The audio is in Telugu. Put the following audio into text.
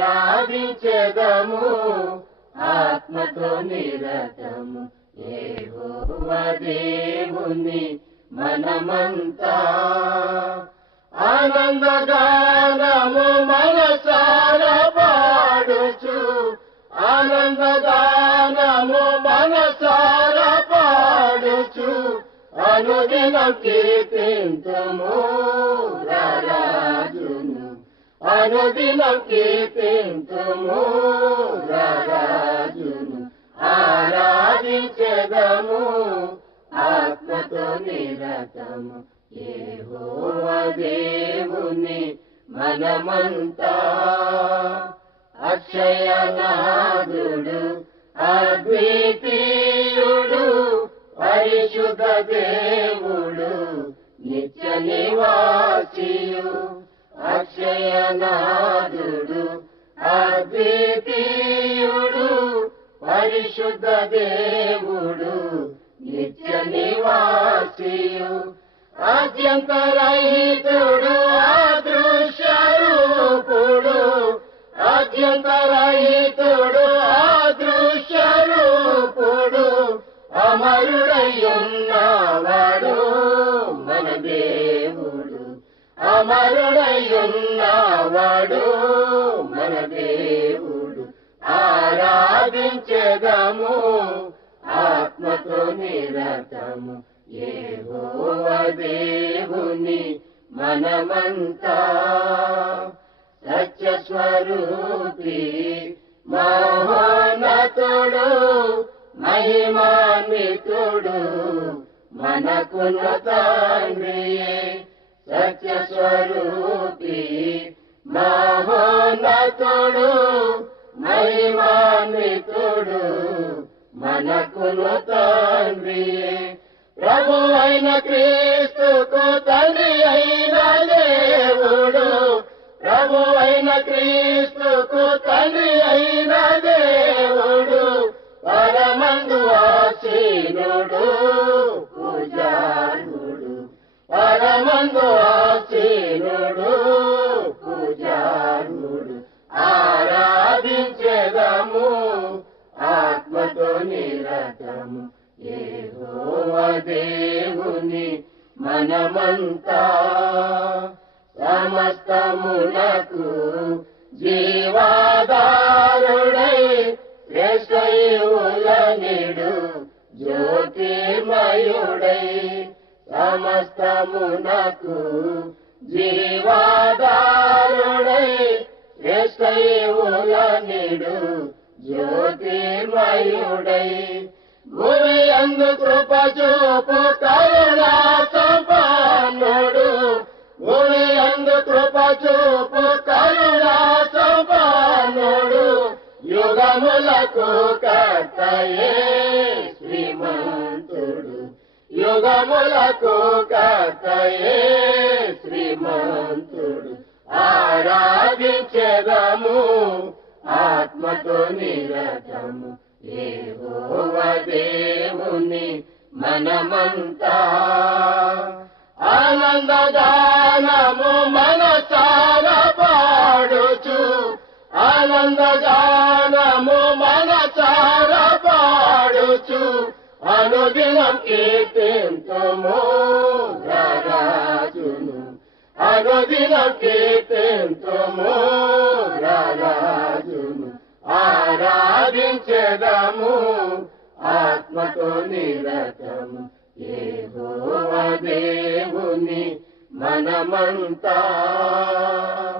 ఆరాధించెదము ఆత్మతో నిరతము యెహోవా దేవుని మనమంతా. ఆనందగానము మనసారా పాడుచు, ఆనందగానము మనసారా పాడుచు, అనుదినం కీర్తింతుము రారాజును, అనుదినం కీర్తింతుము రారాజును. ఆరాధించెదము ఆత్మతో నిరతము యెహోవా దేవుని మనమంతా. అక్షయనాథుడు అద్వితీయుడు పరిశుద్ధ దేవుడు నిత్య నివాసియు. అక్షయనాథుడు అద్వితీయుడు పరిశుద్ధ దేవుడు నిత్య నివాసియు. అద్యంతరహితుడు అదృశ్య రూపుడు, అద్యంతరహితుడు అదృశ్య రూపుడు, అమరుడయ్యున్నవాడు మన దేవుడు, అమరుడయ్యున్నవాడు మన దేవుడు. ఆరాధించెదము ఆత్మతో నిరతము యెహోవా దేవుని మనమంతా. సత్య స్వరూపి మహోన్నతుడు మహిమాన్వితుడు మనకును తండ్రియే. సత్య స్వరూపి మహోన్నతుడు మహిమాన్వితుడు మనకును తండ్రియే. ప్రభు అయిన క్రీస్తుకు తండ్రి అయిన దేవుడు, ప్రభు అయిన క్రీస్తుకు తండ్రి అయిన దేవుడు, పరమందు ఆసీనుడు పూజార్హుడు, పరమందు ఆసీనుడు పూజార్హుడు. ఆరాధించెదము ఆత్మతో నిరతము యెహోవా దేవుని మనమంతా. సమస్తమునకు జీవాధారుడై శ్రేష్ఠయులనిడు జ్యోతిర్మయుడై, సమస్తమునకు జీవాధారుడై శ్రేష్ఠయులనిడు జ్యోతిర్మయుడై. భూమి అందు కృప చూపు కరుణా సంపన్నుడు, భూమి అందు కృప చూపు కరుణా సంపన్నుడు, యుగములకు కర్తయే శ్రీమంతుడు, యుగములకు కర్తయే శ్రీమంతుడు. ఆరాధించెదము ఆత్మతో నిరతము యెహోవా దేవుని మనమంతా. ఆనందగానము మనసారా పాడుచు, ఆనందగానము మనసారా పాడుచు, అనుదినం కీర్తింతుము రారాజును, అనుదినం కీర్తింతుము రారాజును. ఆరాధించెదము ఆత్మతో నిరతము యెహోవా దేవుని మనమంతా.